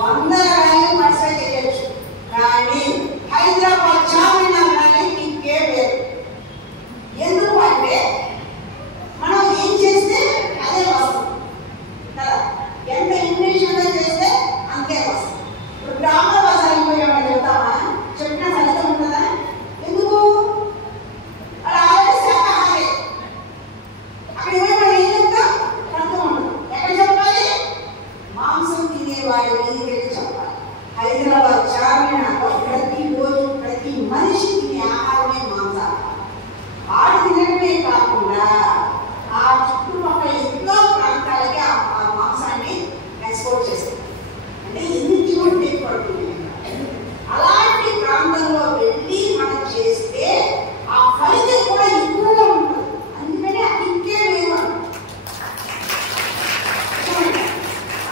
వందల రైలు పార్టిసిపేట్ చేయొచ్చు, కానీ హైదరాబాద్ చార్మినార్ ర్యాలీ ఇంకే వేరు. ఎందుకు అంటే మనం ఏం చేస్తే అదే వస్తుంది కదా, ఎంత ఇంటెన్షన్గా చేస్తే అంతే వస్తుంది. ఇప్పుడు గ్రామ బజార్ అయిపోయామని చెప్తామా, చెప్పిన ఫలితం ఉంటుందా? ఎందుకు అలా ఆల్రెడీ శాఖాహారే, అక్కడ ఏమైనా ఏం చెప్తా ఫలితం ఉండదు. ఎక్కడ చెప్పాలి? మాంసం తినేవాడిని వెళ్ళి చెప్పాలి. హైదరాబాద్ చార్మినార్లో ప్రతిరోజు ప్రతి మనిషి తినే ఆహారమే మాంసాహారం. ఆడి తినడమే కాకుండా ఆ చుట్టుపక్కల ఎన్నో ప్రాంతాలకి ఆ మాంసాన్ని ఎక్స్పోర్ట్ చేస్తారు. అంటే ఎన్ని జీవులు పడుతుంది. అలాంటి ప్రాంతంలో వెళ్ళి మనం చేస్తే ఆ ఫలితం కూడా ఎక్కువగా ఉంటుంది. అందుకని అది ఇంకే వేరు.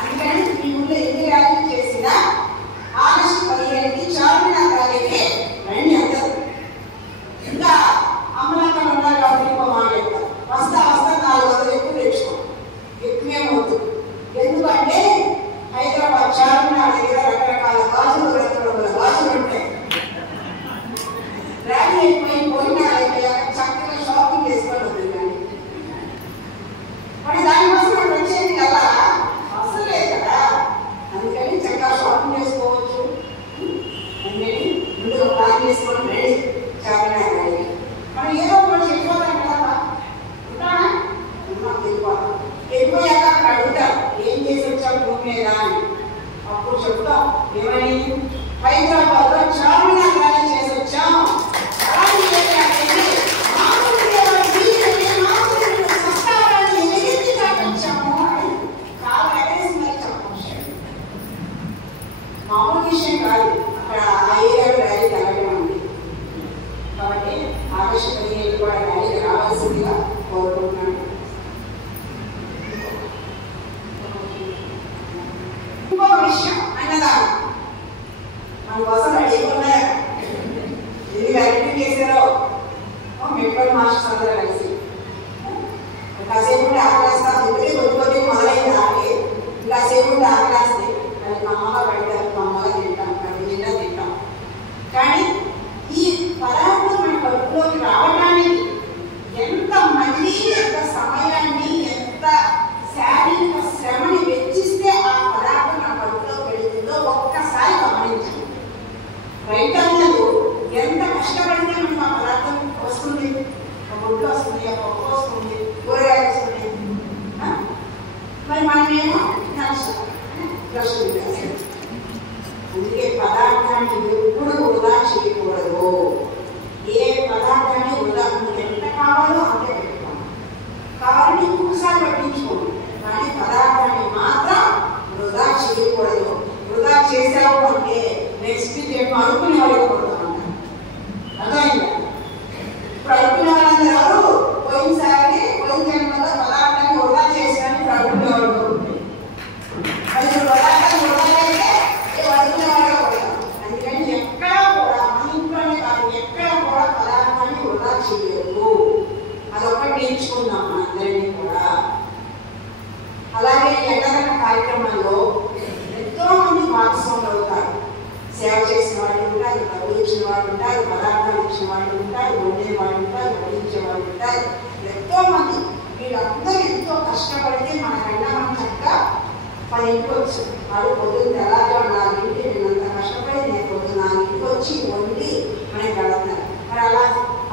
అందుకని మీ ఊళ్ళో ఎన్ని ర్యాలీలు చేసినా ఆగస్టు 15కి చార్మినార్ ర్యాలీకి రండి అందరూ. ఇంకా అమలాకలు ఉన్నారు కాబట్టి మాట్లాడతారు, వస్తా 400 ఎక్కువ తెచ్చుకో, ఎక్కువేమవుతు. ఎందుకంటే హైదరాబాద్ చార్మినార్ దగ్గర రకరకాల గాజులు ఉంటాయి. ర్యాలీ అయిపోయి భోజనాలు అయిపోయాక చక్కగా షాపింగ్ చేసుకొని వస్తుంది. కానీ మరి దానికోసం మనం వచ్చేది కదా అసలు లేదు కదా. అందుకని చక్కగా షాపింగ్ చేసుకోవచ్చు. ముందుగా ప్లాన్ చేసుకొని రెడీ చార్మినార్ ర్యాలీ. మనం ఏదో ఒకటి చెప్పిపోతాం కదా, ఉంటానా వెళ్ళిపోతాం. వెళ్ళిపోయాక అక్కడ అడుగుతాం ఏం చేసి వచ్చాం భూమి మీద అని. అప్పుడు చెప్తాం ఏమని, హైదరాబాద్లో చార్మినార్ ర్యాలీ చేసి వచ్చాం. మామూలు విషయం కాదు, అక్కడ ఆ ఏరియాలో ర్యాలీ జరగడం ఉంది. కాబట్టి ఆగస్టు 15 కూడా ర్యాలీ రావాల్సిందిగా కోరుకుంటున్నాను. ఇంకొక విషయం, అన్నదానం. మన కోసం అడిగకుండా ఇది అడిగి చేశారో మెట్రోల్ మాస్టర్స్ అందరూ కలిసి కాసేపు ఆకలేస్తా కొద్ది మొదలైంది ఆగి కాసేపు ఆకలేస్తే అది అమ్మగా పెడతారు, అమ్మగా తింటాం, అది నిండా తింటాం. కానీ ఈ పదార్థం మన కడుపులోకి రావడానికి ఎంత మళ్ళీ ఎంత సమయాన్ని ఎంత శారీరక శ్రమని వెచ్చిస్తే ఆ పదార్థం మన కడుపులోకి వెళుతుందో ఒక్కసారి గమనించండి. రైతన్నలు ఎంత కష్టపడితే మనకు ఆ పదార్థం వస్తుంది. ఒక గుడ్లు వస్తుంది, ఒక పప్పు వస్తుంది, కూరగాయలు వస్తుంది. మరి మనమేమో నష్టం. అందుకే పదార్థాన్ని ఎప్పుడు వృధా చేయకూడదు. ఏ పదార్థాన్ని వృధా ఎంత కావాలో అంతే పెట్టుకోండి, కావాలంటే ఇంకొకసారి పట్టించుకోండి. కానీ పదార్థాన్ని మాత్రం వృధా చేయకూడదు. వృధా చేసావు అంటే నెక్స్ట్ జన్మ అనుకునే వాళ్ళు కొడుతామంట. అర్థమైందా? ఇప్పుడు అనుకునే వాళ్ళందరూ ఎవరు? పోయిన జన్మలో పదార్థాన్ని వృధా చేశారని ఇప్పుడు అనుకునే వాళ్ళు కొడుతుంది. పదార్థాన్ని వృధా చేస్తే అనుకునే వాళ్ళే కొడతాం. అందుకని ఎక్కడా కూడా మన ఇంట్లోనే కాదు ఎక్కడ కూడా పదార్థాన్ని వృధా చేయదు. అదొకటి నేర్చుకుందాం మనందరినీ కూడా. అలాగే ఎండగంట కార్యక్రమంలో ఎంతో మంది భాగస్వాములు అవుతారు. సేవ చేసిన వాళ్ళు ఉంటారు, డబ్బులు ఇచ్చిన వాళ్ళు ఉంటారు, పదార్థాలు ఇచ్చిన వాళ్ళు ఉంటారు, వండే వాళ్ళు ఉంటారు, వడ్డించే వాళ్ళు ఉంటారు. ఎంతో మంది వీళ్ళందరూ ఎంతో కష్టపడితే మనకన్నా మనం చక్కగా 10కి వచ్చు. వాళ్ళు పొద్దున్న తెల్లారో 4కి నేనంత కష్టపడి నేను పొద్దున్న 4కి వచ్చి వండి మనకి గడుపుతారు. మరి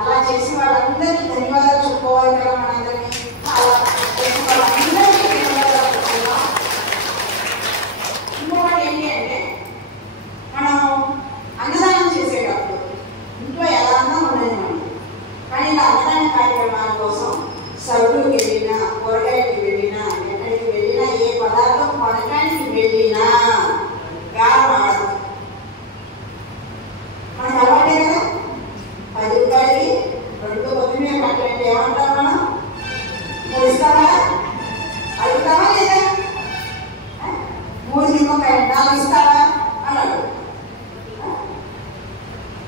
అలా చేసిన వాళ్ళందరికీ ధన్యవాదాలు చెప్పుకోవాలి కదా మనందరినీ. అలా చేసిన వాళ్ళందరికీ ధన్యవాదాలు చెప్పుకోవాలి. ఇంకొకటి ఏంటి అంటే మనం అన్నదానం చేసేటప్పుడు ఇంట్లో ఎలా అన్నా ఉండదు మనం. కానీ ఇలా అన్నదాన కార్యక్రమాల కోసం సరుకులకి వెళ్ళినా, కూరగాయలకి వెళ్ళినా, ఎక్కడికి వెళ్ళినా, ఏ పదార్థం కొనడానికి వెళ్ళినా గారం ఆడదు. మనకు అలవాటే కదా. 10 రూపాయలకి 2 కొత్తిమీర కట్టండి ఏమంటాం మనం? 3 ఇస్తావా? అడుగుతావా లేదా? 3 నిమ్మకాయలు 4 ఇస్తావా అన్నాడు.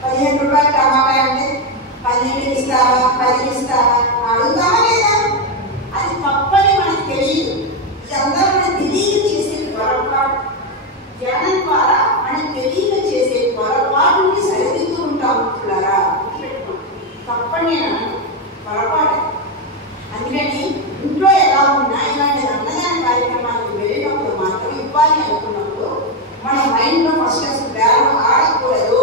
15 రూపాయలు టమాటా అంటే 12 ఇస్తావా, 10 ఇస్తావా అడుగుతావా లేదా? అది తప్పని మనకు తెలియదు. ఇదంతా మనం తెలియదు చేసే పొరపాటు. మైండ్లో ఫస్ట్ అసలు బేరం ఆడకూడదు.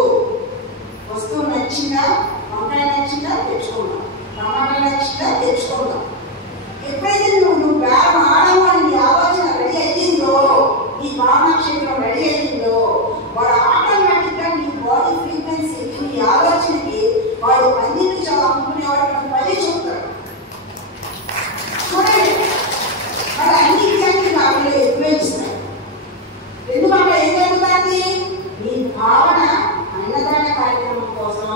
వస్తువు నచ్చిందా, వంకాయ నచ్చిందా తెచ్చుకుందాం, టమాటా నచ్చిందా తెచ్చుకుందాం. ఎప్పుడైతే నువ్వు బేరం ఆడమని నీ ఆలోచన రెడీ అయ్యిందో, నీ భావనక్షేత్రం రెడీ అయ్యిందో, వాడు ఆటోమేటిక్గా నీ బాడీ ఫ్రీక్వెన్సీకి, నీ ఆలోచనకి వాడు అన్నింటి అమ్ముకునేవాడు 10 చెప్తాడు. చూడండి, మరి అన్ని విషయాన్ని వాళ్ళు ఎక్కువ ఇస్తాయి. ఎందుకంటే ఏం జరుగుతుంది, నీ భావన అన్నదాన కార్యక్రమం కోసం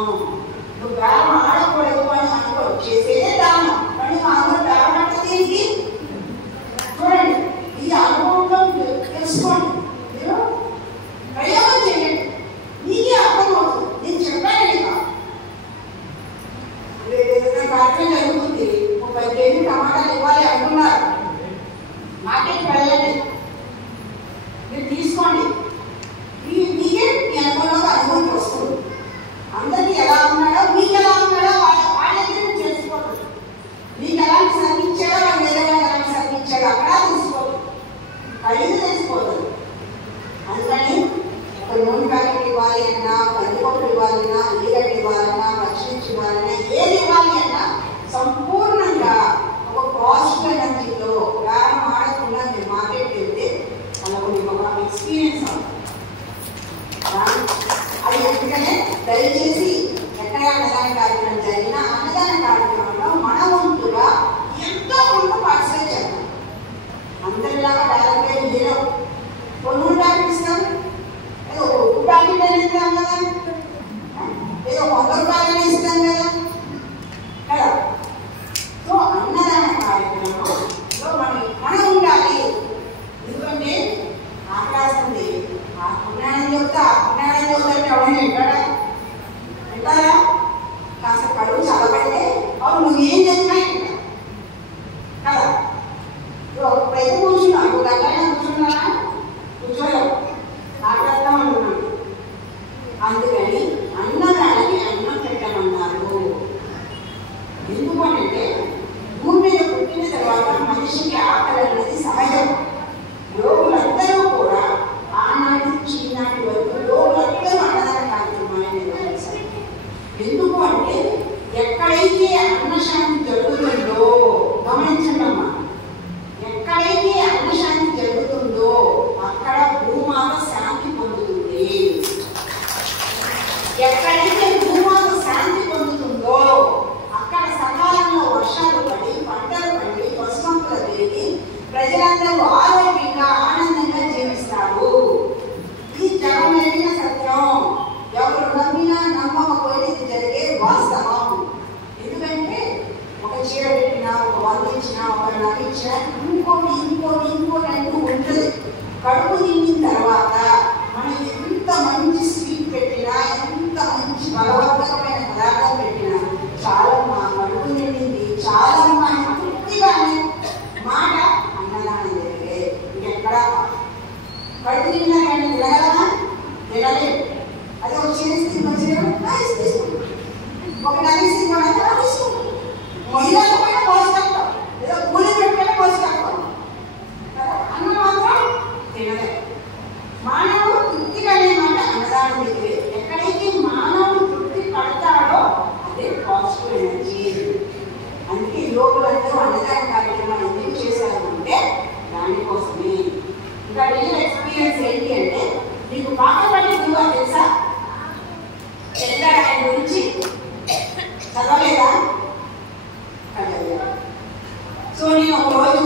నువ్వు బేరం ఆడకూడదు అని అనుకో, చేసేదే దానం. కానీ అందరూ బేరం పడుతుంది ఏంటి? చూడండి, ఈ అనుభవంలో తెలుసుకోండి, మీరు ప్రయోగం చేయండి, నీకే అర్థమవుతుంది. నేను చెప్పాను కదా, ఏదైనా కార్యక్రమం జరుగుతుంది, 30 కేజీలు టమాటాలు ఇవ్వాలి అంటున్నారు, మార్కెట్కి వెళ్ళండి, మీరు తీసుకోండి, మీకే మీ అనుభవంలో అనుభవం వస్తుంది. అందరికీ ఎలా ఉన్నాడో మీకు ఎలా ఉన్నాడో వాళ్ళకి మీరు తెలుసుకోవచ్చు. మీకు ఎలాంటి సర్వించాడో వాళ్ళు ఏదైనా ఎలాంటి సర్వించాడో అక్కడ తెలుసుకోవచ్చు, ఖరీదు తెలిసిపోతుంది. అందుకని ఒక నూనె ప్యాకెట్ ఇవ్వాలి అన్నా, కందిపప్పు ఇవ్వాలన్నా, ఉల్లిగడ్డ ఇవ్వాలన్నా, పచ్చిమిర్చి ఇవ్వాలన్నా, ఏది ఇవ్వాలి అన్నా సంపూర్ణంగా ఒక పాజిటివ్ ఎనర్జీలో బేరం ఆడకుండా మీరు మార్కెట్కి వెళ్తే వాళ్ళకు మీకు ఒక ఎక్స్పీరియన్స్ అవుతుంది. అది ఎందుకంటే దయచేసి ఎక్కడ అన్నదాన కార్యక్రమం జరిగినా అన్నదాన కార్యక్రమంలో మన వంతుగా ఎంతో కొంత పార్టిసిపేట్ చేద్దాం. అందరిలాగా డెవలప్ జీరో నూనె ప్యాకెట్ ఇస్తాం, ఏదో ఉప్పు ప్యాకెట్ అని ఇస్తాం కదా, ఏదో 100 రూపాయలని ఇస్తాం కదా కదా. సో అన్నదాన కార్యక్రమంలో మనం ఉండాలి. ఎందుకంటే ఆకలేస్తుంది, ఆత్మజ్ఞానం చెప్తా, ఆత్మజ్ఞానం చెప్తారంటే ఎవరైనా వింటారా? కాస్త కడుపు చదవబడితే అప్పుడు నువ్వేం చెప్పినా వింటా కదా. ఇప్పుడైతే కూర్చున్నా, 2 గంటలైనా కూర్చున్నానా? కూర్చోలేవు, ఆకలిస్తా ఉంటున్నాను. అందుకని అన్నదానికి అన్నం పెట్టమన్నారు. ఎందుకంటే భూమి మీద పుట్టిన తర్వాత మనిషికి ఆకలి అనేది సహజం. యోగులందరూ కూడా ఆనాటి నుంచి ఈనాటి వరకు యోగులందరూ అన్నదాన కార్యక్రమాన్ని నిర్వహించారు. ఎందుకు అంటే ఎక్కడైతే అన్నశాంతి జరుగుతుందో, గమనించండి అమ్మా, ఎక్కడైతే అన్నశాంతి జరుగుతుందో అక్కడ భూమాత శాంతి పొందుతుంది. ఎక్కడైతే భూమాత శాంతి పొందుతుందో అక్కడ సకాలంలో వర్షాలు పడి, పంటలు పండి, పశుసంపద పెరిగి ప్రజలందరూ ఆరోగ్యంగా ఆనందంగా జీవిస్తారు. ఈ జగమైన సత్యం. ఎవరు నమ్మినా నమ్మకపోయినా ఇది జరిగే వాస్తవం. ఎందుకంటే ఒక చీర పెట్టినా, ఒక వందించినా, ఒక నవ్వించినా ఇంకోటి ఇంకోటి ఇంకోటి అంటూ ఉంటుంది. కడుపు నిండిన తర్వాత మనం ఎంత మంచి స్వీట్ పెట్టినా, ఎంత మంచి బలవర్ధకమైన పదార్థం పెట్టినా చాలా మా కడుపు నిండింది, చాలా మా తృప్తిగానే మాట అన్నదానం జరిగే. ఇంకెక్కడా కడుపు నిండా కానీ తినగలమా? తినలేదు. అది ఒక చేసి తీసుకుంటాం, ఒక నలిసి తీసుకుంటాం, మొయ్యకపోయినా పోసుకుంటాం, ఏదో కూలి పెట్టినా పోసుకుంటాం, అన్నం మాత్రం తినలేదు. మానవుడు తృప్తిగానే మాట అన్నదానం దగ్గరే. ఎక్కడైతే మానవుడు తృప్తి పడతాడో అదే పాజిటివ్ ఎనర్జీ. అందుకే యోగులందరూ అన్నదాన కార్యక్రమాలు ఎందుకు చేశారు అంటే దానికోసమే. ఇంకా రియల్ ఎక్స్పీరియన్స్ ఏంటి అంటే, నీకు పాకపల్లి గురువు తెలుసా? ఎక్కడ ఆయన గురించి చదవలేదా? సో నేను ఒకరోజు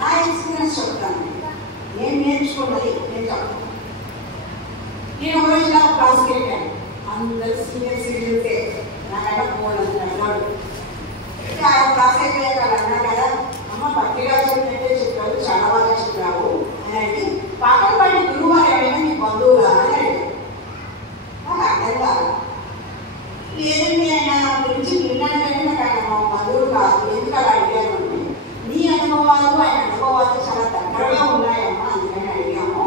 నా ఎక్స్పీరియన్స్ చెప్తాను, నేను నేర్చుకున్నది నేను చెప్తాను. నేను ఒకరోజు ఇలా క్లాస్కి వెళ్ళాను, అందరు సీనియర్ సిటిజన్సే, నాకైనా పోవాలన్నాడు. ఆయన క్లాస్ అయిపోయాక అన్నా కదా, అమ్మ భక్తిగా చెప్పినట్టే చెప్పారు, చాలా బాగా చెప్పావు అని అంటే, పాకపల్లి గురువు ఎవరైనా నీ బంధువులా అని అడిగాడు. నాకు అర్థం కాదు. లేదండి ఆయన గురించి విన్నాను కానీ నాకు ఆయన మా బంధువులు కాదు, ఎందుకు అలా అడిగాను అంటే, నీ అనుభవాలు ఆయన అనుభవాలు చాలా దగ్గరగా ఉన్నాయమ్మా, అందుకని అడిగాము.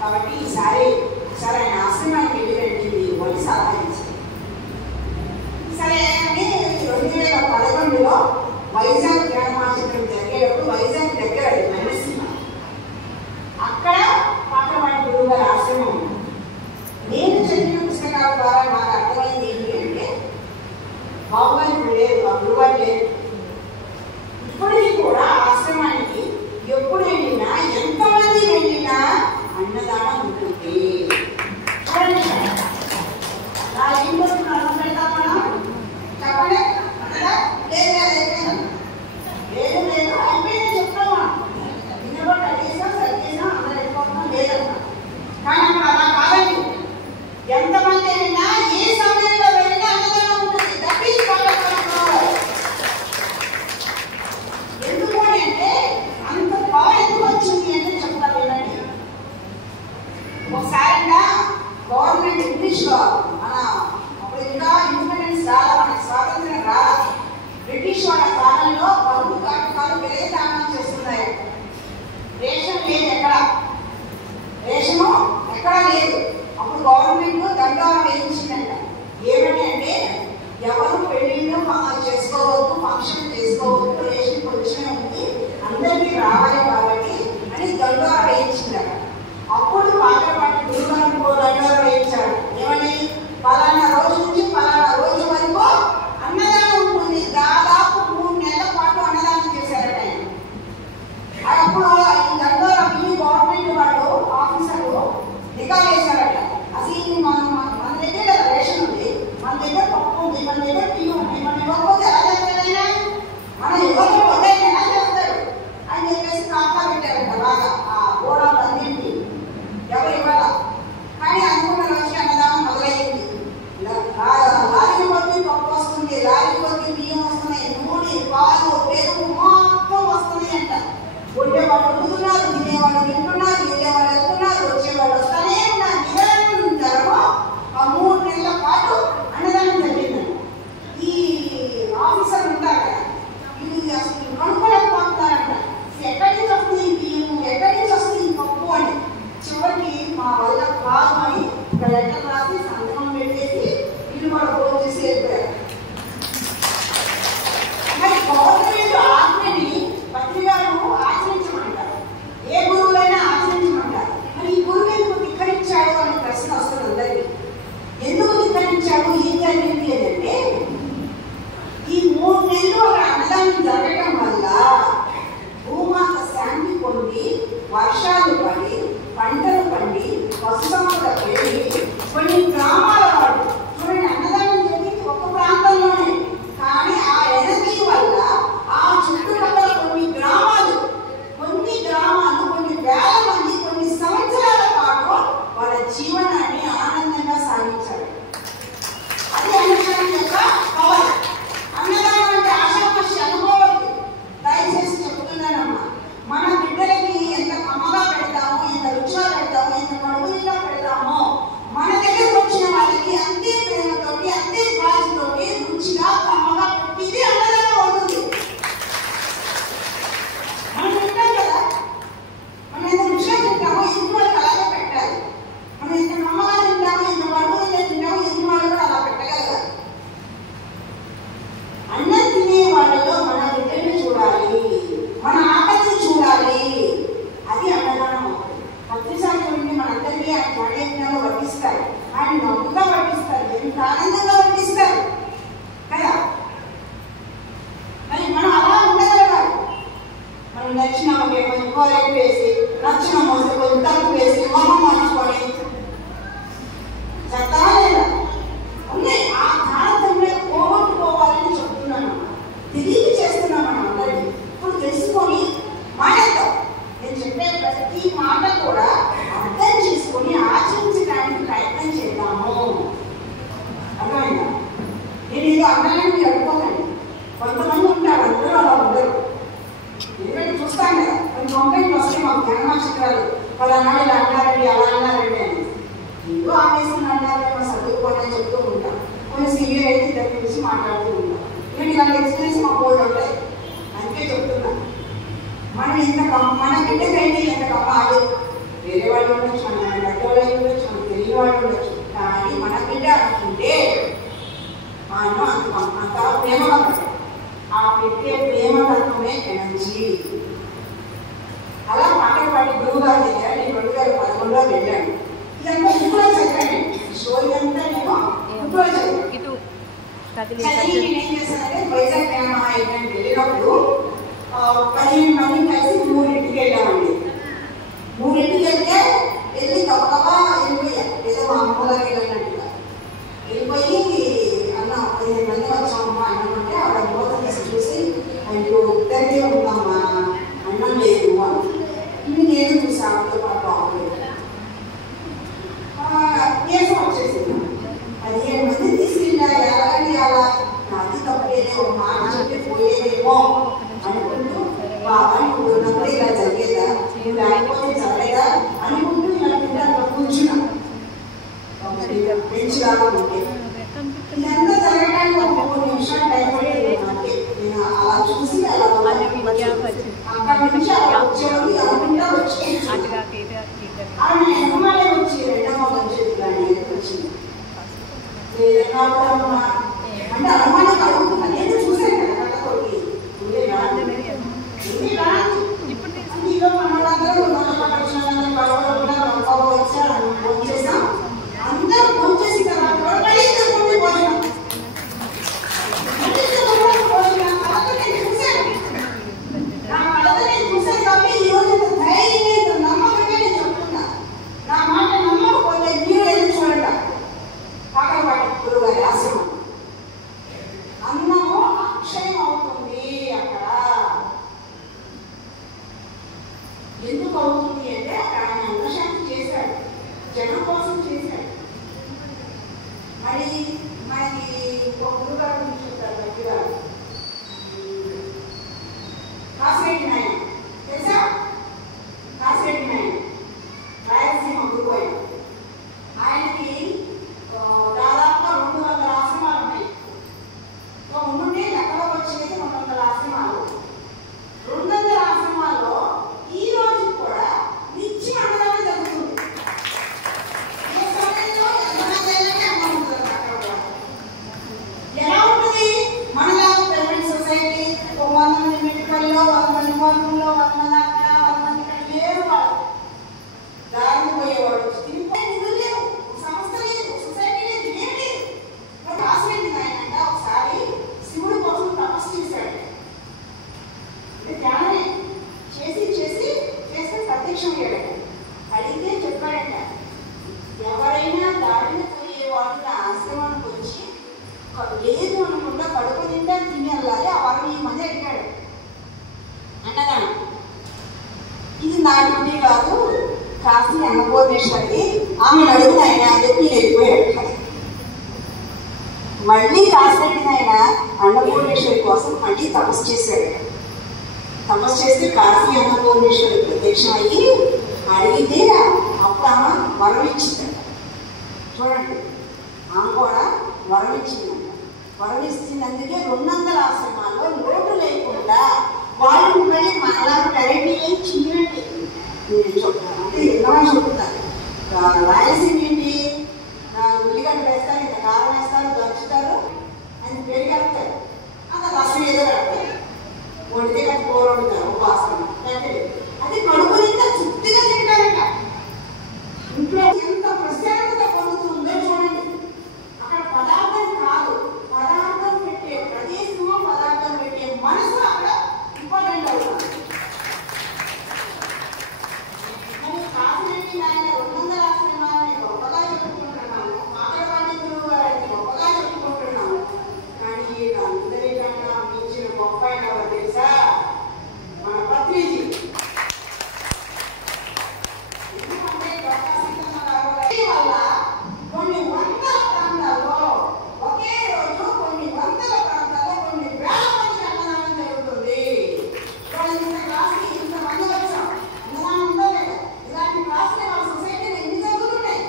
కాబట్టి ఈసారి ఆయన ఆశ్రమానికి వెళ్ళిరండి మీరు అని సలహా ఇచ్చారు. సరే అని 2011లో వైజాగ్ గ్రామాచరణ జరిగేటప్పుడు వైజాగ్ గవర్నమెంట్ ఇంగ్లీష్లో మన అప్పుడు ఇంకా ఇండిపెండెన్స్ రాలా, మనకి స్వాతంత్రం రాలా, బ్రిటిష్ వాళ్ళ కాలంలో బరువు కాటకాలు విలయదానం చేస్తున్నాయి. రేషన్ లేదు, రేషను ఎక్కడా లేదు. అప్పుడు గవర్నమెంట్ దండాలు వేయించిందంట. ఏమని అంటే ఎవరు పెళ్ళిళ్ళు చేసుకోవద్దు, ఫంక్షన్ చేసుకోవద్దు, రేషన్ కొంచెమే ఉంది, అందరికీ రావాలి కాబట్టి అని దండాలు వేయించిందట. అప్పుడు పాటపాటి గురుగారు దండాలు వేయించాడు. ఏమని పలానా రోజు నుంచి పలానా రోజు వరకు అన్నదానం ఉంటుంది. దాదాపు 3 నెలల పాటు అన్నదానం చేశారట ఆయన. అప్పుడు ఈ దండాలు విని గవర్నమెంట్ వాళ్ళు ఆఫీసర్లు నిఘా వేశారట. అసలు మన దగ్గర రేషన్ ఉంది, మన దగ్గర పప్పు ఉంది, మన దగ్గర టీవీ ఉంది, మన ఇవ్వకపోతే ఎలా చేస్తాడైనా, మన ఇవ్వకపోతే వదిలేసి ఎలా చేస్తాడు అని చెప్పేసి కాకా పెట్టారంట. బాగా ఆ గోడలు అన్నింటి ఎవరు ఇవ్వాల. కానీ అనుకున్న రోజుకి అన్నదానం మొదలైంది. లారీ కొద్ది పప్పు వస్తుంది, లారీ కొద్ది బియ్యం వస్తున్నాయి, నూనె, పాలు, పెరుగు మొత్తం వస్తున్నాయి అంట. ఉండేవాళ్ళు ఉంటున్నారు, తినేవాళ్ళు తింటున్నారు, వెళ్ళేవాళ్ళు వెళ్తున్నారు, వచ్చేవాళ్ళు వస్తానే ఉన్నారు. నిరంతరము ఆ 3 నెలల పాటు అన్నదానం జరిగిందంట. ఈ ఆఫీసర్ ఉంటారు కదా, ఇది అసలు కనుక్కోలేకపోతున్నారంట. ఎక్కడి నుంచి వస్తుంది ఈ బియ్యము, ఎక్కడి నుంచి వస్తుంది ఈ పప్పు అని. చివరికి మా వల్ల కాదు అని ఒక లెటర్ రాసి సంతకం పెట్టేసి ఇల్లు కూడా ఫోన్ చేసి వెళ్ళిపోయారు. మరి గవర్నమెంట్ ఆజ్ఞని పత్రికలు ఆచరించమంటారు, ఏ గురువులైనా ఆచరించమంటారు. మరి ఈ గురువు ఎందుకు ధిక్కరించాడు అనే ప్రశ్న వస్తుంది అందరికీ. ఎందుకు ధిక్కరించాడు, ఏం జరిగింది అంటే ఈ 3 నెలలు ఒక అన్నదానం జరగడం వల్ల భూమాత శాంతి పొంది, వర్షాలు పడి, పంటలు పండి, పశుసంపద పెరిగి, కొన్ని గ్రామాల వాళ్ళు చూడండి అన్నదానం జరిగింది ఒక ప్రాంతంలోనే, కానీ ఆ ఎనర్జీ వల్ల ఆ చుట్టుపక్కల కొన్ని గ్రామాలు కొన్ని వేల మంది కొన్ని సంవత్సరాల పాటు వాళ్ళ జీవనాన్ని ఆనందంగా సాగించారు. అది అన్నదానం యొక్క పవర్. అన్నదానం అంటే ఆశామాషి అనుకోవద్దు, దయచేసి చెప్తున్నానమ్మా. మన బిడ్డలకి ఎంత కమ్మగా పెడతామో, ఎంత రుచిగా పెడతామో, ఎంత కడుపునిగా పెడతామో, మన దగ్గరకు వచ్చిన వాళ్ళకి అంతే ప్రేమతోటి, అంతే బాధ్యతోటి రుచిగా కమ్మగా పెట్టిది అన్నదానం అవుతుంది. మనం తింటాం కదా, మనం ఎంత రుచిగా తింటామో ఇంటి వాళ్ళకి అలాగే పెట్టాలి. మనం ఎంత కమ్మగా తింటామో, ఎంత కడుపునిగా తింటామో ఇంటి వాళ్ళు కూడా అలా పెట్టగలగాలి. అన్నం తినే వాళ్ళలో మన బిడ్డల్ని చూడాలి, మన ఆకలిని చూడాలి. అది అన్నదానం అవుతుంది. ప్రతిసారి నుండి మనందరికీ ఆయన చాణ్యంలో వడ్డిస్తారు, ఆయన నవ్వుగా వడ్డిస్తారు, ఎంత ఆనందంగా వడ్డిస్తారు కదా. మరి మనం అలా ఉండగలగాలి. మనం నచ్చిన ఏమో ఎక్కువ రేపు వేసి, నచ్చిన మోసం కొంచెం తక్కువ వేసి, మొహం మార్చుకొని చెప్తారా లేదా ఉంది. ఆ తారతమ్యం పోగొట్టుకోవాలని చెప్తున్నాను, తిరిగి చేస్తున్నాం మనం అందరికీ. ఇప్పుడు తెలుసుకొని మాట్లాడతాం. నేను చెప్పే ప్రతి మాట కూడా అర్థం చేసుకొని ఆచరించడానికి ప్రయత్నం చేద్దాము. అర్థమైందా? నేను ఏదో అన్నానని మీరు అనుకోకండి. కొంతమంది ఉంటారు, అందరూ అలా ఉండరు. ఎందుకంటే చూస్తాను కదా, కొన్ని కంప్లైంట్లు వస్తే మాకు జన్మచిత్రాలు పలానా ఇలా అన్నారండి, అలా అన్నారండి అని ఏదో ఆవేశం అన్నారని మా చదువుకోవాలని చెప్తూ ఉంటాం. కొన్ని సీనియర్ అయితే దగ్గర నుంచి మాట్లాడుతూ ఉంటాం. ఇలాంటి ఇలాంటి ఎక్స్పీరియన్స్ మా బోర్డు ఉంటాయి. అందుకే చెప్తున్నాను, మనం మన బిడ్డకైతే ఎంత కమ్మాలి. వేరే వాళ్ళు ఉండొచ్చు, మన దగ్గర వాళ్ళు ఉండొచ్చు, మనకు తెలియని వాళ్ళు ఉండొచ్చు, కానీ మన బిడ్డ అనుకుంటే మనం అంత ప్రేమగా పెట్టాలి. ఆ పెట్టే ప్రేమ తత్వమే ఎనర్జీ. అలా పాటపాటి గురువు గారి దగ్గర నేను 2011లో వెళ్ళాను. ఇదంతా ఇంట్లో చదివాను, స్టోరీ అంతా నేను ఇంట్లో చదివాను. చదివి నేనేం చేశానంటే వైజాగ్ జ్ఞానమహాయజ్ఞానికి వెళ్ళినప్పుడు 15 మంది కలిసి 3 వెళ్ళామండి. 3 వెళ్తే వెళ్ళి తప్పగా వెళ్ళిపోయాం. ఏదో మా అమ్మగారు వెళ్ళినట్టుగా వెళ్ళిపోయి అన్న 15 మంది వచ్చామమ్మా అన్నమంటే ఆవిడ మూత తీసి చూసి అంటూ ఇద్దరికే ఉందమ్మా, అన్నం లేదు అని. ఇవి నేను చూసాతో పాటు ఆవులేదు. కేసు వచ్చేసింది. 15 మంది తీసుకెళ్ళారు. ఎలాగండి అలా నాకు వచ్చేలాగా ఉంటే ఇదంతా జరగడానికి ఒక 3 నిమిషాలు టైం పడుతుంది. అంటే నేను అలా చూసి అలా అక్కడి నుంచి అలా వచ్చేవాళ్ళు అనుకుంటా వచ్చి ఆమె ఎమ్మెల్యే వచ్చి రెండవ వచ్చేది కానీ వచ్చింది అంటే అనుమానం కలుగుతున్నా. నేను చూసాను కదా కళ్ళతోటి ఇంట్లో మనవాళ్ళందరూ వచ్చేసాం. అందరూ వచ్చేసిన తర్వాత భోజనం చూసాను కాబట్టి ఈరోజు ధైర్యం నమ్మకంగా నేను చెప్తున్నా. నా మాట నమ్మకపోతే మీరు వెళ్ళి చూడండి పక్కన పట్టు గారి ఆశ్రమం అన్నము అక్షయం అవుతుంది. అక్కడ ఎందుకు అవుతుంది అంటే అక్కడ ఆయన అన్నశాంతి చేశాడు, జనం కోసం చేశాడు. మరి మనకి ఒక గురుగారు నుంచి ఉంటారు గట్టిగా కాసిరెడ్డి నాయన తెలుసా? కాసిరెడ్డి నాయన రాయలసీమ గురువు ఆయన. ఆయనకి దాదాపుగా 200 ఆశ్రమాలు ఉన్నాయి. ఉండుంటే లెక్కలోకి వచ్చేది 200 ఆశ్రమాలు. 200 ఆశ్రమాల్లో ఈ రోజు కూడా నిత్యం అన్నదానం జరుగుతుంది. ఏ సమయంలో ఎంతమంది అమ్మ ఉంటుంది అక్కడ కూడా. ఎలా ఉంటుంది? మనలాగా ప్రైవేట్ సొసైటీ 100 మంది మెట్టిపల్లిలో 100 మంది కోపంలో 100 మంది అక్కడ 100 మంది ఇక్కడ లేరు. వాళ్ళు దారిని పోయేవాడు నిధులు లేవు, సంస్థ లేదు, సొసైటీ లేదు, ఏం లేదు. కాసిరెడ్డి నాయన ఒకసారి శివుడి కోసం తపస్సు చేశాడు. ధ్యానమే చేసి చేసి చేస్తే ప్రత్యక్షం అయ్యాడట. అడిగితే చెప్పాడట, ఎవరైనా దారిని పోయేవాడు నా ఆశ్రమానికి వచ్చి లేదు అనుకుంటా కడుపు నిండా తిని వెళ్ళాలి. ఆ వారిని ఈ మధ్య అడిగాడు అన్నదానం. ఇది నా డ్యూటీ కాదు, కాశీ అన్నపూర్ణేశ్వరి ఆమెను అడుగుతాయన అని చెప్పి వెళ్ళిపోయాడు. మళ్ళీ కాసిరెడ్డి ఆయన అన్నపూర్ణేశ్వరి కోసం మళ్ళీ తపస్సు చేశాడు. తపస్సు చేస్తే కాశీ అన్నపూర్ణేశ్వరి ప్రత్యక్షం అయ్యి అడిగితే అప్పుడు ఆమె వరం ఇచ్చిందంట. చూడండి, ఆమె కూడా వరం ఇచ్చిందంట. వరం ఇచ్చినందుకే 200 ఆశ్రమాల్లో లోటు లేకుండా వాళ్ళు మనలా వెరైటీ చిన్నది నేను చెప్తాను. అంటే ఎన్నో చెప్తాను. రాయలసీమ ఏంటి, ఉల్లిగడ్డ వేస్తారు, ఇంత కారం వేస్తారు, దంచుతారు, అది పెరిగేస్తారు, అంత రసం ఏదో పెడతారు, వండితే కట్టి కూర వండుతారు ఉపాసన. అది కడుపు నిండా చుట్టిగా తింటారట. ఇంట్లో ఎంత ప్రశాంతత పొందుతుందో చూడండి. అక్కడ పదార్థం కాదు, పదార్థం పెట్టే ప్రదేశము, పదార్థం పెట్టే మనసు అక్కడ ఇంపార్టెంట్ అవుతుంది. మరి కాసిరెడ్డి నాయన 200 ఆశ్రమాలని గొప్పగా చెప్పుకుంటున్నాము, మాకడపాటి గురువు గారిని గొప్పగా చెప్పుకుంటున్నాము. కానీ అందరికన్నా మించిన గొప్ప ఎవరు తెలుసా? మన పత్రిజీ. ఎందుకంటే వల్ల కొన్ని 100 ప్రాంతాల్లో ఒకే రోజు కొన్ని 100 ప్రాంతాల్లో కొన్ని వేల మంది అన్నదానం జరుగుతుంది. ఇంత క్లాస్కి ఇంతమంది వచ్చాం, అన్నదానం ఉందో లేదా? ఇలాంటి క్లాసులు మన సొసైటీలో ఎన్ని జరుగుతున్నాయి?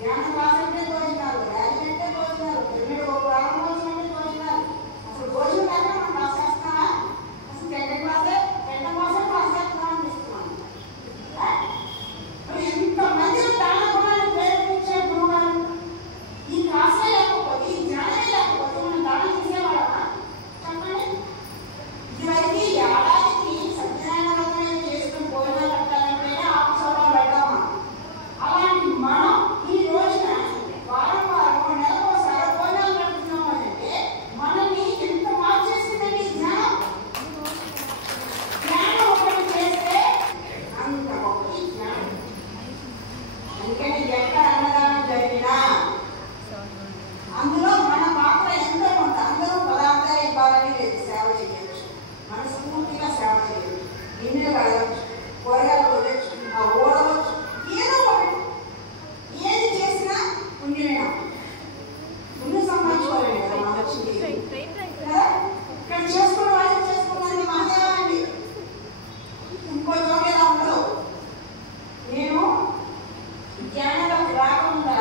ధ్యాన క్లాస్ అంటే భోజనాలు, ర్యాలీ అంటే భోజనాలు, ప్రారంభ భోజనం అంటే భోజనాలు. అసలు భోజనం లేక మనం క్లాస్ చేస్తున్నామా? అసలు 10th క్లాసే క్లాస్ చేస్తున్నాం అనిపిస్తున్నాం. మరి ఎంతమంది దాన గుణాన్ని ప్రేరేపించే గురువుగారు ఈ క్లాసే లేకపోతే, ఈ జ్ఞానమే లేకపోతే మనం దానం చేసేవాళ్ళమా? చెప్పండి. ఇదివరకు ఏడాదికి సత్యనారాయణ వ్రతం చేసుకుని భోజనాలు పెట్టాలంటేనే ఆఫీసర్లో పెడతామా? అలాంటి మనం ఈ రోజున వారం వారం నెలకోసారి భోజనాలు పెడుతున్నాము అంటే మనల్ని ఎంత మార్చేసిందండి ఈ జ్ఞానం. జ్ఞానం ఒకటి చేస్తే అంత గొప్ప ఈ జ్ఞానం. అందుకని ఎక్కడ అన్నదానం జరిగినా అందులో మన పాత్ర ఎంతో కొంత. అందరూ పదార్థాలు ఇవ్వాలని లేదు, సేవ చేయవచ్చు, మనస్ఫూర్తిగా సేవ చేయవచ్చు, గిన్నెలు కడగచ్చు, కూరగాయలు కొట్టచ్చు, ఓడవచ్చు, ఏదో ఒకటి. ఏది చేసినా పుణ్యమేనా? పుణ్యం సంపాదించుకోవాలండి కదా మనం వచ్చింది కదా. ఇక్కడ చేసుకున్న వాళ్ళు చేసుకున్నది మహాదేవా అండి, ఇంకో చోటేలా ఉండదు. నేను ధ్యానంలోకి రాకుండా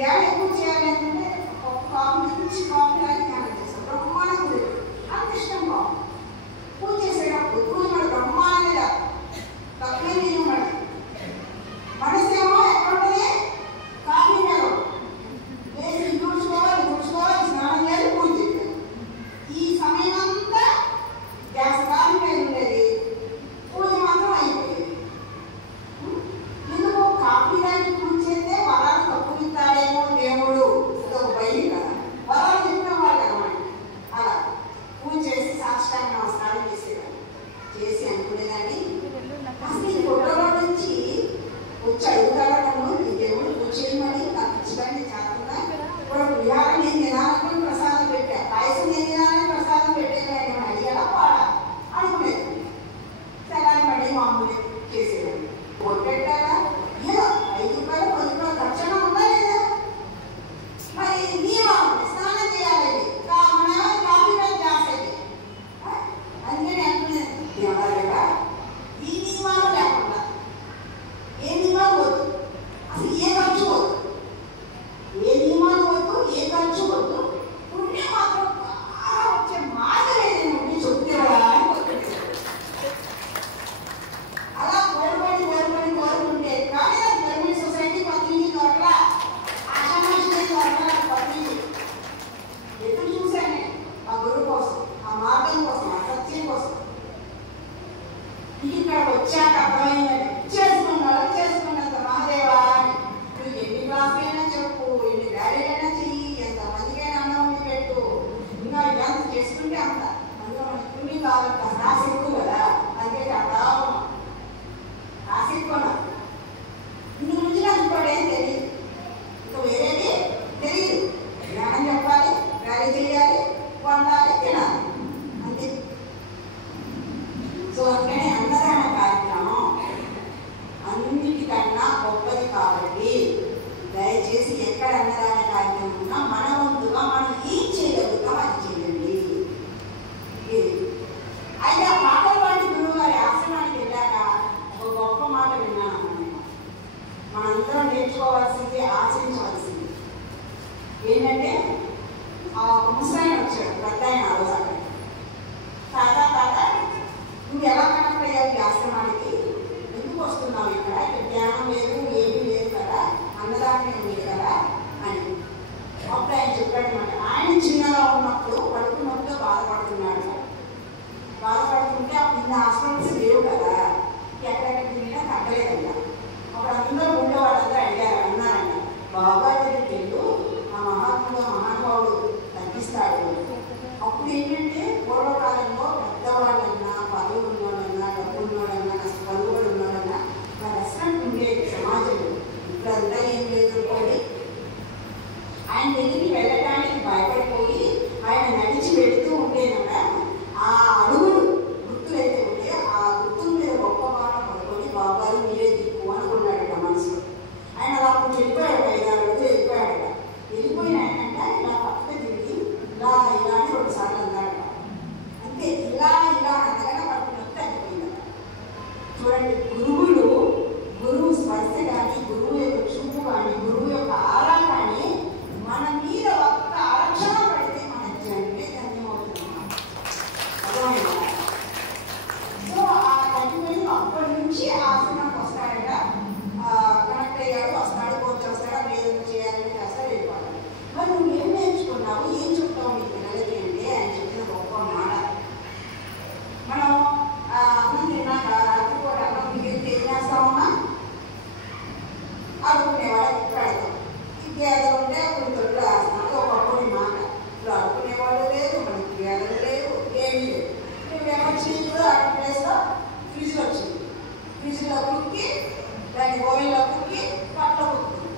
ధ్యానం ఎక్కువ చేయాలి అంటే ఒక కాఫీ మంచి కాఫీ లాగా ధ్యానం చేస్తాం. బ్రహ్మాండంగా ఉంది, అంత ఇష్టం కాఫీ. పూజ చేసేటప్పుడు పూజ మన బ్రహ్మాండంగా తక్కువే నేను మనసేమో ఎక్కడ ఉంటుంది, కాఫీ మీద లేచి కూర్చోవాలి, స్నానం చేయాలి, పూజ చేయాలి. ఈ సమయం అంతా గ్యాస్ కాఫీ మీద ఉండేది, పూజ మాత్రం అయిపోయేది. ఎందుకు కాఫీ దానికి పూజ చేస్తే వరాలు తక్కువ ఇస్తాడేమో దేవుడు, అదొక భయం కదా. వరాలు చెప్పిన వాళ్ళు అనమాట. అలా పూజ చేసి సాష్టాంగ నమస్కారం చేసేదాన్ని, చేసి అనుకునేదాన్ని అసలు ఈ ఫోటోలో నుంచి వచ్చి అడుగుతారా నన్ను, ఈ దేవుడు పూజ చేయమని నాకు ఇచ్చడానికి చేస్తున్నా. ఇప్పుడు విహారం నేను తినాలని ప్రసాదం పెట్టా, పాయసం నేను తినాలని ప్రసాదం పెట్టేదాన్ని, అడిగాలా పాడా అనుకునేది. సరే మళ్ళీ మామూలు చేసేదాన్ని. కొట్టెట్టారా ఏదో 5 రూపాయలు 10 రూపాయలు ఖర్చున ఉందా లేదా? మరి నియమం స్నానం చేయాలి, కాఫీ మీద చేసేది. అందుకని అనుకునేది దేవాలయగా ఈ నియమాలు లేకుండా ఏ నియమాలు వద్దు, అసలు ఏ ఖర్చు వద్దు, ఏ నియమాలు వద్దు, ఏ ఖర్చు వద్దు. పుణ్యం మాత్రం బాగా వచ్చే మార్గం ఏదైనా ఉండి చెప్తేవా అని వద్దు. అలా కోరుకుంటే కానీ నాకు గవర్నమెంట్ సొసైటీ పత్రిక దొరకల, ఆశామాషి దొరకల పత్రిక. ఎదురు చూశాను ఆ గురువు కోసం, ఆ మార్గం కోసం, ఆ సత్యం కోసం. ఇక్కడ వచ్చాక అర్థమైందని చేసుకున్నంత మహాదేవా అని. నువ్వు ఎన్ని క్లాసులైనా చెప్పు, ఎన్ని ర్యాలీలైనా చెయ్యి, ఎంతమందికైనా అన్నం ఉండి పెట్టు, ఇంకా ఇదంతా చేసుకుంటే అంత అందులో మనకి పుణ్యం కావాలంట. రాసి ఎక్కువ కదా, అందుకే అలా రాసి ఎక్కువ. ఇందుకు నుంచి నాకు ఇంకోటి ఏం తెలియదు, ఇంకా వేరేది తెలియదు. జ్ఞానం చెప్పాలి, ర్యాలీ చేయాలి, వండాలి, తినాలి, అంతే. సో అందుకని అన్నదాన కార్యక్రమం అన్నిటికన్నా గొప్పది కాబట్టి దయచేసి ఎక్కడ అన్నదాన కార్యక్రమం ఉన్నా మన వంతుగా మనం ఏం చేయగలుగుతాం అది చేయండి. అయితే ఆ పాటలవాడి గురువు గారి ఆశ్రమానికి వెళ్ళాక ఒక గొప్ప మాట విన్నాను అన్నమాట. మనందరం నేర్చుకోవాల్సింది, ఆచరించవలసింది ఏంటంటే ఆ ముసలాయన వచ్చాడు, పెద్ద ఆయన. ఆ రోజు అక్కడ తాత నువ్వు ఎలా కనెక్ట్ అయ్యావు ఈ ఆశ్రమానికి, ఎందుకు వస్తున్నావు ఇక్కడ జ్ఞానం లేదు ఏమీ లేదు కదా, అన్నదానం ఉంది కదా అని. అప్పుడు ఆయన చెప్పాడనమాట. ఆయన చిన్నగా ఉన్నప్పుడు పడుకున్నప్పుడు బాధపడుతున్నాడు. బాధపడుతుంటే అప్పుడు ఇన్ని ఆశ్రమాలు లేవు కదా, ఎక్కడెక్కడ తిరిగినా తగ్గలేదంట. అప్పుడు అందరూ ఉండే వాళ్ళందరూ అన్నారంట, బాబా దగ్గరికి వెళ్ళు, ఆ మహానుభావుడు తగ్గిస్తాడు. అప్పుడు ఏంటంటే పూర్వకాలంలో పెద్దవాళ్ళన్నా, పదవి ఉన్నవాళ్ళన్నా, డబ్బు ఉన్నవాళ్ళన్నా, అసలు పలువురు ఉన్నవాళ్ళన్నా నా రెస్టారెంట్ ఉండేది సమాజంలో. ఇప్పుడంతా ఏం లేదు అనుకోండి. ఆయన దగ్గరికి వెళ్ళడానికి భయపడిపోయి ఆయన నడిచి వెళుతూ ఉండేనట. ఆ అడుగులు గుర్తులైతే ఉంటే ఆ గుర్తుల మీద గొప్ప మాట పడుకొని బాబాలు మీరే దిక్కు అనుకున్నాడట మనసులో. ఆయన అలా కొంచెం వెళ్ళిపోయాడు, 5-6 అడుగులు వెళ్ళిపోయాడట. వెళ్ళిపోయిన ఆయనంట ఇలా పక్కన తిరిగి ఇలా అని 2 సార్లు అన్నాడట. అంతే, ఇలా అనగానే పట్టుకున్నట్టు తగ్గిపోయిందట. చూడండి, గురువు స్పర్శ కానీ, గురువు యొక్క చూపు కానీ, గురువు యొక్క ఆరా కానీ మన మీద ఒక్క ఆరక్షణం పడితే మన జన్మే ధన్యమవుతుంది. అర్థమైందా? సో ఆ తగ్గిపోయి అప్పటి నుంచి ఆశ్రమానికి వస్తాడట. కనెక్ట్ అయ్యాడు, వస్తాడు, కోచ్ వస్తాడు, అక్కడ ఏదైనా చేయాలని చేస్తాడు, వెళ్ళిపోతాడు. మరి నువ్వు ఏం నేర్చుకున్నావు, ఏం చెప్తావు నీ పిల్లలకి అంటే ఆయన చెప్పిన గొప్ప మాట. మనం అన్నం తిన్నాక రాత్రిపూట అన్నం మిగిలితే ఏం చేస్తామమ్మా, అడుగుకునేవాళ్ళకి పెడతాం. గేదెలు ఉంటే కొన్ని తొట్టులు వేస్తున్నాడు, ఒకప్పుడు మాట. ఇప్పుడు అడుగుకునేవాళ్ళు లేదు, మనకి గేదెలు లేవు, ఏమీ లేదు. నువ్వేమో చీపులు అక్కడ ప్లేస్లో ఫ్రిడ్జ్లో వచ్చింది, ఫ్రిడ్జ్లో కుక్కి దాన్ని ఓవెన్లో కుక్కి పట్లో కుక్కి.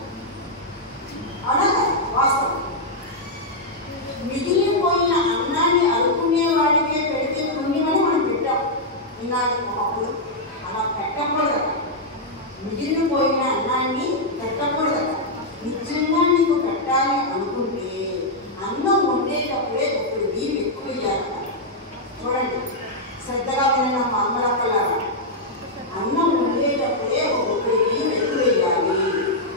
అవునా? వాస్తవం. మిగిలిపోయిన అన్నాన్ని అడుక్కునే వాడికే పెడితే పుణ్యమని మనం పెట్టాం ఈనాడు. అప్పుడు అలా పెట్టకూడదు. మిగిలిపోయిన అన్నాన్ని పెట్టకూడదు. నిజంగా నీకు పెట్టాలి అనుకుంటే అన్నం వండేటప్పుడే ఒకటి నీరు ఎక్కువ ఇవ్వాలి. చూడండి, శ్రద్ధగా విన్న మా అమ్మలక్కలారా, అన్నం వండేటప్పుడే ఒకటి నీరు ఎక్కువ వేయాలి.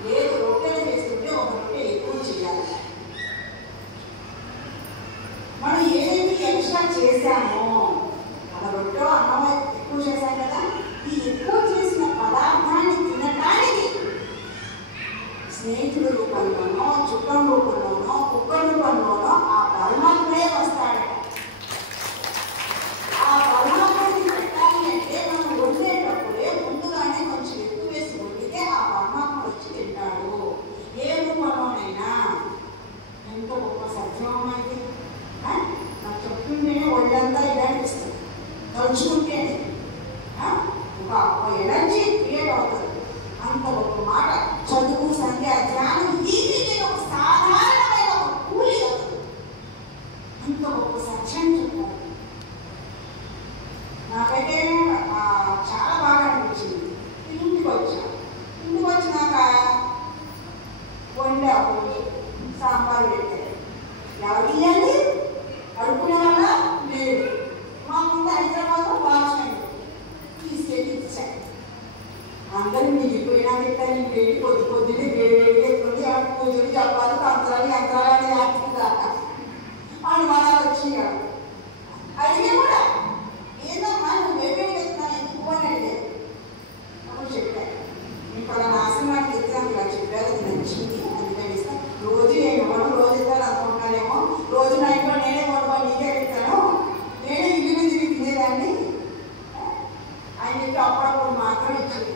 లేదు రొట్టెలు చేస్తుంటే ఒక రొట్టె ఎక్కువ తలుచుకుంటే ఒక ఎనర్జీ క్రియేట్ అవుతుంది. అంత ఒక మాట చదువు సంధ్య ధ్యానం ఇది ఒక సాధారణమైన ఒక కూలి అవుతుంది. అంత ఒక సత్యం చెప్పారు. నాకైతే చాలా బాగా అనిపించింది. ఇంటికి వచ్చాను. ఇంటికి వచ్చినాక వండే అప్పుడు సాంబార్ పెట్టారు. ఎవరు ఇవ్వాలి అడుగునే వల్ల లేదు. మా ముందు హైదరాబాద్లో వాచ్మెన్ తీసుకెళ్ళి ఇచ్చాను. అందరూ మిగిలిపోయినా పెట్టాను. ఇంకేంటి పొద్దున్నే వేడి ఎక్కుంది పూజలు చెప్పాలి తంత్రాలు యంత్రాలని ఆడుతుందాకా అని మన వచ్చినాడు. అడిగే కూడా ఏదమ్మా నువ్వు వేడి చెప్తున్నాను ఎందుకు అని అడిగాను. అప్పుడు చెప్పాను మీకు అలా నాశనానికి ఎగ్జామ్ ఇలా చెప్పారు, అది నచ్చింది అందుకని ఇస్తాను. రోజు నేను ఇవ్వను, రోజు ఇస్తాను అనుకుంటున్నానేమో, రోజు నా ఇంట్లో నేనే వండుకో నీకే పెట్టాను, నేనే ఇల్లు నుంచి తినేదాన్ని ఆయన చెప్పి అప్పుడప్పుడు మాత్రం ఇచ్చేది.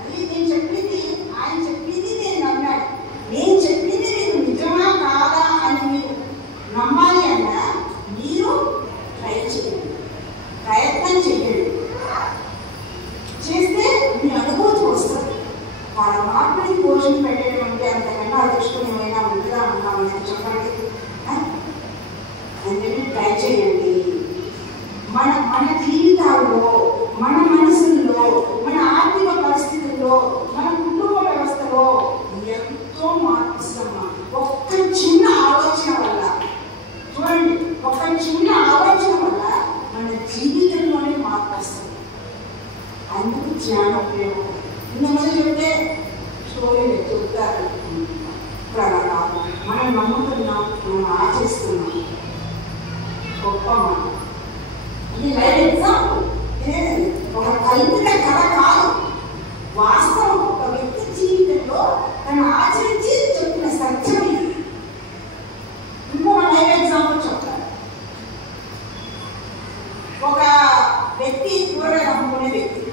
అది నేను చెప్పింది ఆయన చెప్పింది నేను నమ్మాడు. నేను చెప్పింది మీరు నిజమా కాదా అని మీరు నమ్మాలి అన్నా మీరు ట్రై చేయండి, ప్రయత్నం చేయండి. చేస్తే మీ అనుభూతి వస్తుంది. వాళ్ళ మార్పుని భోజనం పెట్టడం అంటే అంతకన్నా అదృష్టం ఏమైనా ఉంటుందా అన్నామని చెప్పండి. అందుకని ట్రై చేయండి. మన జీవితాల్లో, మన మనసుల్లో, మన ఆర్థిక పరిస్థితుల్లో, మన కుటుంబ వ్యవస్థలో ఎంతో మార్పు ఇస్తామా. ఒక్క చిన్న ఆలోచన వల్ల చూడండి, ఒక చిన్న ఆలోచన వల్ల మన జీవితంలోనే మార్పు వస్తుంది. అందుకు జ్ఞానం ఉపయోగం. ఇంతమంది చెప్తే స్టోరీలు చెప్తారు. ఇప్పుడు అలా కాదు. మనం నమ్ముతున్నాం, మనం ఆచరిస్తున్నాం. గొప్ప మాట. ఇది లైవ్ ఎగ్జాంపుల్. ఒక కల్పిత కథ కాదు, వాస్తవం. ఒక వ్యక్తి జీవితంలో తను ఆచరించి చెప్పిన సత్యం ఇది. ఇంకొక లైవ్ ఎగ్జాంపుల్ చెప్తారు. ఒక వ్యక్తి కూరగాయలు అమ్ముకునే వ్యక్తి,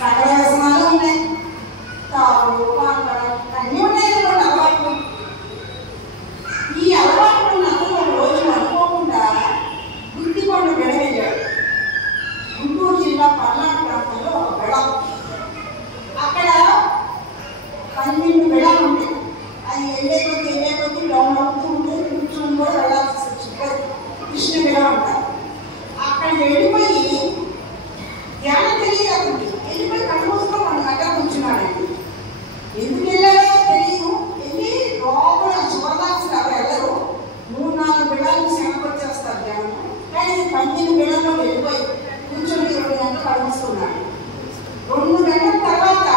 సకల వ్యసనాలు ఉన్నాయి, తాగు పాంపడం అన్నీ ఉన్నాయి. అలవాట్లు. ఈ అలవాట్లు నాకు రోజు అనుకోకుండా గుత్తికొండ బెడ వెళ్ళాడు. గుంటూరు జిల్లా పల్నాడు ప్రాంతంలో ఒక బెడ. అక్కడ 12 బెడాలు ఉంటాయి. అది వెళ్ళే కొద్ది డౌన్ అవుతూ ఉంటే కూర్చొని కూడా వెళ్ళాల్సి వచ్చింది. కృష్ణ బెడ ఉంటారు. అక్కడికి వెళ్ళిపోయి ధ్యానం తెలియదు. వెళ్ళిపోయి కళ్ళు మూసుకొని 1 గంట కూర్చున్నాడండి. ఎందుకు వెళ్ళారో తెలియదు. వెళ్ళి లోపల చివరిదాకా అక్కడ వెళ్ళరు. 3-4 బిళ్ళలు శనకొచ్చేస్తారు ధ్యానం. కానీ 12 బిళ్ళల్లో వెళ్ళిపోయి కూర్చొని 2 గంటలు కళ్ళు మూసుకున్నాడు. 2 గంటల తర్వాత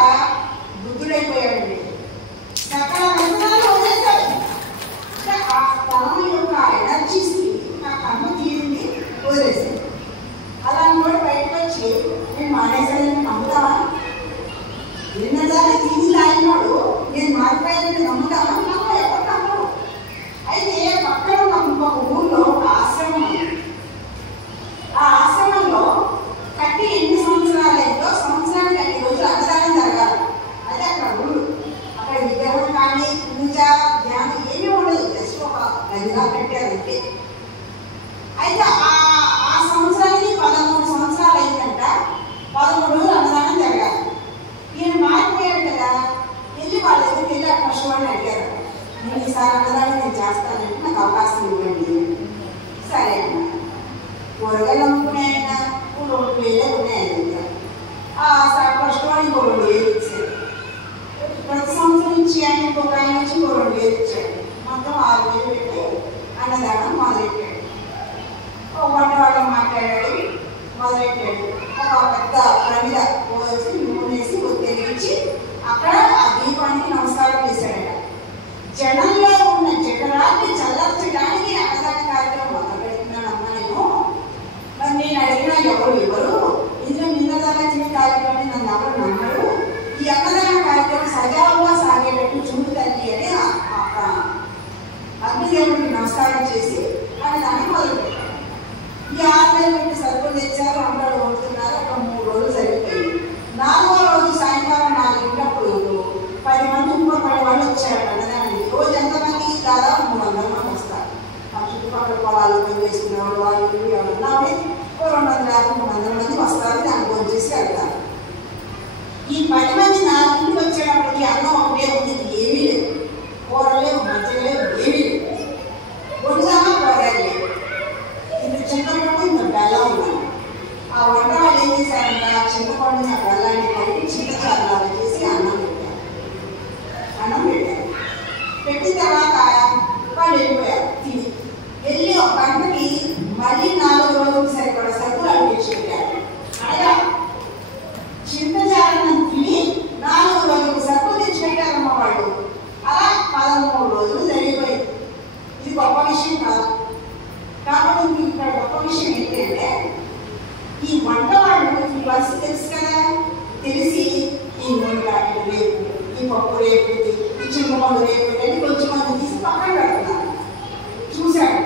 బుద్ధుడైపోయాడండి. సకల వ్యసనాలు వదిలేశాడు. ఆ తనం యొక్క ఎనర్జీస్కి నా కన్ను తీరింది, వదిలేశాడు. అలా కూడా బయటకు వచ్చి నేను మానేశానని నమ్ముతావా? నిన్నదాన్ని తీసి తాగినాడు నేను మారిపోయానని నమ్ముతావా? నమ్మ ఎవరు నమ్మరు. అయితే పక్కన ఒక ఊళ్ళో ఒక ఆశ్రమం ఉంది. ఆ ఆశ్రమంలో కట్టి ఎన్ని సంవత్సరాలు అయిందో సంవత్సరానికి 5 రోజులు అన్నదానం జరగాలి. అదే అక్కడ ఊళ్ళు. అక్కడ విగ్రహం కానీ పూజ ధ్యానం ఏమీ ఉండదు. జస్ట్ ఒక గదిగా పెట్టారంటే. అయితే ఆ సంవత్సరానికి 13 సంవత్సరాలు అయిందంట. 13 రోజులు అన్నదానం జరగాలి. ఈయన మారిపోయాడు కదా, వెళ్ళి వాళ్ళ దగ్గరికి వెళ్ళి ఆ కష్టమని అడిగారు. నేను ఈసారి అన్నదానం నేను చేస్తానంటే నాకు అవకాశం ఇవ్వండి. సరే అన్న. కూరగాయలు అమ్ముకునే ఆయన 2,000 ఉన్నాయండి. ఆ కష్టమని 2,000 ఇచ్చారు. ప్రతి సంవత్సరం ఇచ్చి ఆయన ఇంకొక ఆయన వచ్చి 2,000 ఇచ్చాడు. మొత్తం 6,000 పెట్టి అన్నదానం మొదలెట్టాడు. వంటవాళ్ళ మాట్లాడాడు, మొదలెట్టాడు. ఒక పెద్ద ప్రమిద పోసి నూనెసి ఒత్తిరించి అక్కడ ఆ దీపానికి నమస్కారం చేశాడట. జనంలో ఉన్న జఠరాన్ని చల్లార్చడానికి అన్నదాన కార్యక్రమం మొదలు పెడుతున్నానమ్మా నేను. మరి నేను అడిగినా ఎవరు ఇందులో నిన్నదాకా చిన్న కార్యక్రమం నన్ను ఎవరు నమ్మరు. ఈ అన్నదాన కార్యక్రమం సజావుగా సాగేటట్టు చూడు తల్లి అని అగ్నిదేవుడికి నమస్కారం చేసి అన్నదానం మొదలుపెట్టాడు. ఈ 6,000 పెట్టి సరుకులు తెచ్చారు, అందరూ వండుతున్నారు. ఒక 3 రోజులు సరిపోయింది. 4వ రోజు సాయంకాలం 4 గంటలప్పుడు 10 మంది ఇంకో 10 వాళ్ళు వచ్చారు అన్నదానికి. రోజు ఎంతమంది? దాదాపు 300 మంది వస్తారు. ఆ చుట్టుపక్కల పొలాలు పని చేసుకునేవాళ్ళు, వాళ్ళు ఎవరన్నా దాదాపు 100 మంది వస్తారు, దాన్ని భోంచేసి వెళ్తారు. ఈ 10 మంది నా ఇంటికి వచ్చేటప్పటికి అన్నం ఒకటే ఉంది, ఏమీ లేదు, కూరలేవు, మధ్య లేవు, ఏమీ లేదు, వండుదామా కూరలు లేవు, ఇంత చింతపండు ఇంత బెల్లం ఉన్నాను. ఆ వంట వాళ్ళు ఏం చేశారంట, చింతపండు ఆ బెల్లాన్ని కలిపి చింతచారులాగా చేసి అన్నం పెట్టారు. పెట్టిన తర్వాత వాళ్ళు వెళ్ళిపోయారు. తిని వెళ్ళి ఒక గంటకి మళ్ళీ 4 రోజులకు సరిపడా సరుకులు అవి తెచ్చిపెట్టారు. అనగా చింతచారులను తిని 4 రోజులకు సరుకులు తెచ్చిపెట్టారమ్మ వాళ్ళు. అలా 13 రోజులు జరిగిపోయింది. ఇది గొప్ప విషయం కాదు. కాబట్టి మీకు ఇక్కడ గొప్ప విషయం ఏంటంటే, ఈ వంట వాళ్ళు ఈ పరిస్థితి తెలుసు కదా, తెలిసి ఈ నూనె ప్యాకెట్ రేపు, ఈ పప్పు రేపు, ఈ చింతపండు రేపు అని కొంచెం మంది తీసి పక్కన పెడుతున్నారు. చూశాడు,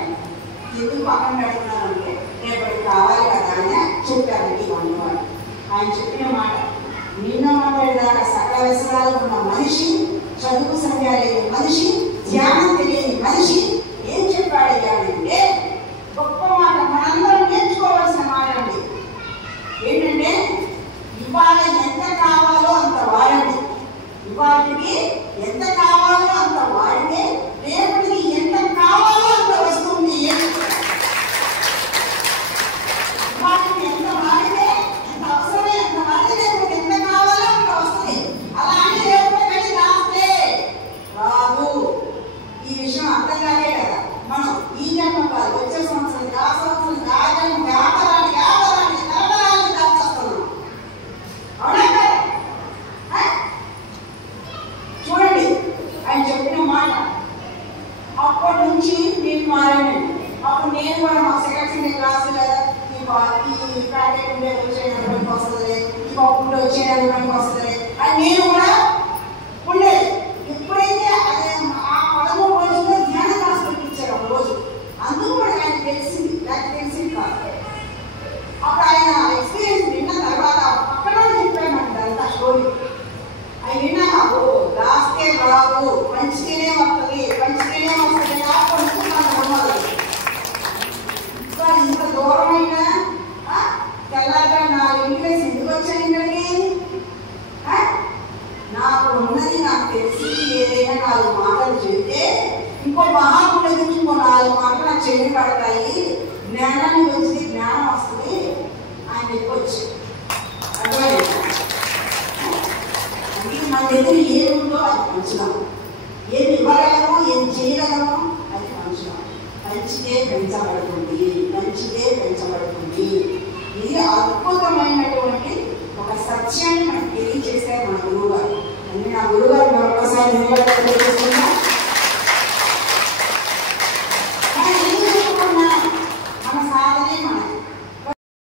ఎందుకు పక్కన పెడుతున్నానంటే రేపటికి కావాలి కదా అని చెప్పారండి వంటవాడు. ఆయన చెప్పిన మాట, నిన్న మాట్లాడేదాకా సకల వ్యసనాలు ఉన్న మనిషి, చదువు సంఖ్య లేని మనిషి, ధ్యానం తెలియని మనిషి ఏం చెప్పాడంటే గొప్ప మాట, మనందరం నేర్చుకోవాల్సిన మాట అండి. ఏంటంటే ఇవాళ ఎంత కావాలో అంత వాడండి, ఇవాళకి ఎంత కావాలో అంత వాడితే రేపటికి ఎంత కావాలో అంత వస్తుంది. ఇవాళకి ఎంత వాడితే ఎంత అవసరమే అంత వాడితే రేపటికి ఎంత కావాలో అంత వస్తుంది. అలా అని రేపటికి రాస్తే రాదు. ఈ విషయం అర్థం కాలే కదా, మనం ఈ జన్మ కాదు, వచ్చే సంవత్సరం ఆ సంవత్సరం ఆగడానికి ఆపరానికి ఆపరానికి తరతరానికి దాచేస్తున్నాం. అవునా కదా? చూడండి ఆయన చెప్పిన మాట. అప్పటి నుంచి నేను మారానండి. అప్పుడు నేను కూడా మా సెకండ్ క్లాస్ కదా, ఈ ప్యాకెట్ ఉండే వచ్చేయడానికి పనికి వస్తుంది, ఈ పప్పు ఉండే వచ్చేయడానికి పనికి వస్తుంది అని నేను కూడా ఉండేది. ఎప్పుడైతే అదే ఆ 13 రోజుల్లో ధ్యాన క్లాస్ పెట్టించారు ఒక రోజు, అందుకు కూడా ఆయన తెలిసింది, నాకు తెలిసింది కాదు. అప్పుడు ఆయన ఎక్స్పీరియన్స్ విన్న తర్వాత పక్కన చెప్పాను నాకు అంతా స్టోరీ. అవి విన్నాక ఓ దాస్తే రాదు, పంచితేనే వస్తుంది, పంచితేనే వస్తుంది, ఇంకా ఇంత దూరమైన తెల్లగా 4 ఇంటికి ఎందుకు వచ్చాను ఇక్కడికి? నాకు ఉన్నది నాకు తెలిసి ఏదైనా 4 మాటలు చెప్తే ఇంకో మహాత్ముల నుంచి ఇంకో 4 మాటలు నాకు చెల్లి పడతాయి, జ్ఞానాన్ని వచ్చి జ్ఞానం వస్తుంది ఆయన చెప్పొచ్చు. అర్థమైందా? అందుకే మన దగ్గర ఏముందో అది పంచుదాం, ఏమి ఇవ్వగలమో ఏం చేయగలమో అది పంచుదాం. పంచితే పెంచబడుతుంది, పంచితే పెంచబడుతుంది. ఇది అద్భుతమైనటువంటి ఒక సత్యాన్ని మనకు తెలియజేశారు మన గురువు గారు. అంటే నా గురువు గారు మరొకసారి